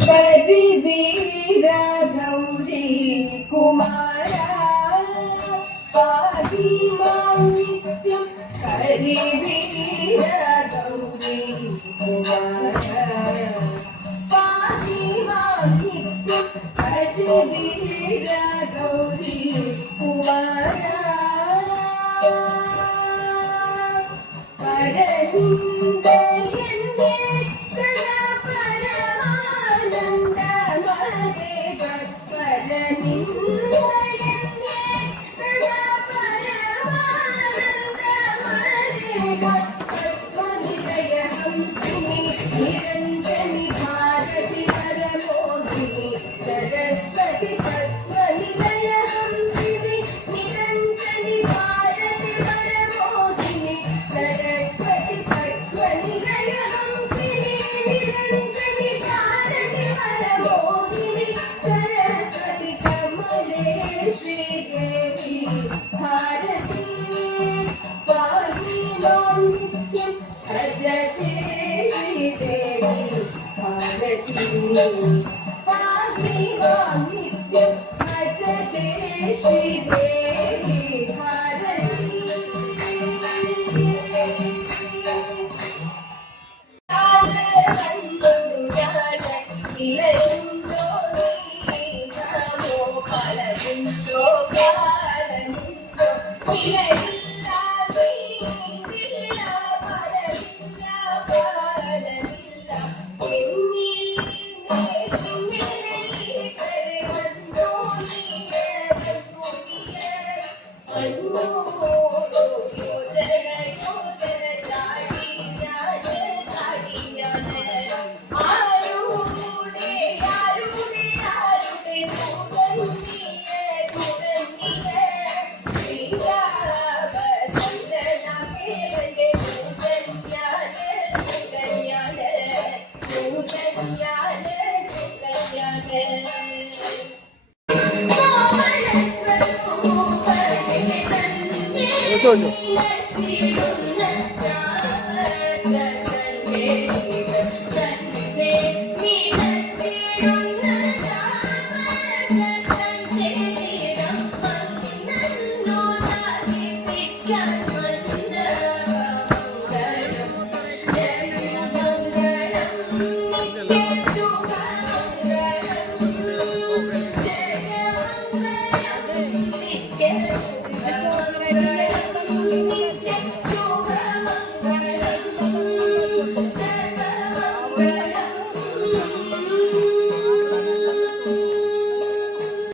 वीर गौरी कुमार पाहि मां नित्यं वीर गौरी कुमार पाहि मां नित्यं वीर गौरी कुमार परनिंदयन्ने सदा परमानंद मरे परनिंदयन्ने सदा परमानंद मरे पद्मनिलय हंसिनी निरंजनी भारती परमोदिनी सरस्वती पद्मनिलय हंसिनी निरंजनी भारती परमोदिनी सरस्वती पद्मनिलय हंसिनी निरंजनी भारती परमोदिनी सरस्वती कमले श्रीदेवी भारती पाहि मां नित्यं भजते श्रीदेवी भारती पाहि मां नित्यं भजते श्रीदेवी भारती ഇലയുണ്ടോ നീ ഫലമുണ്ടോ കാലമുണ്ടോ ഇലയില്ല നീല ഫലമില്ല കാലമില്ല വന്നോ യോജന യോജന ചാടി ചാടി ആരുടെ ആരുടെ ആരുടെ ോ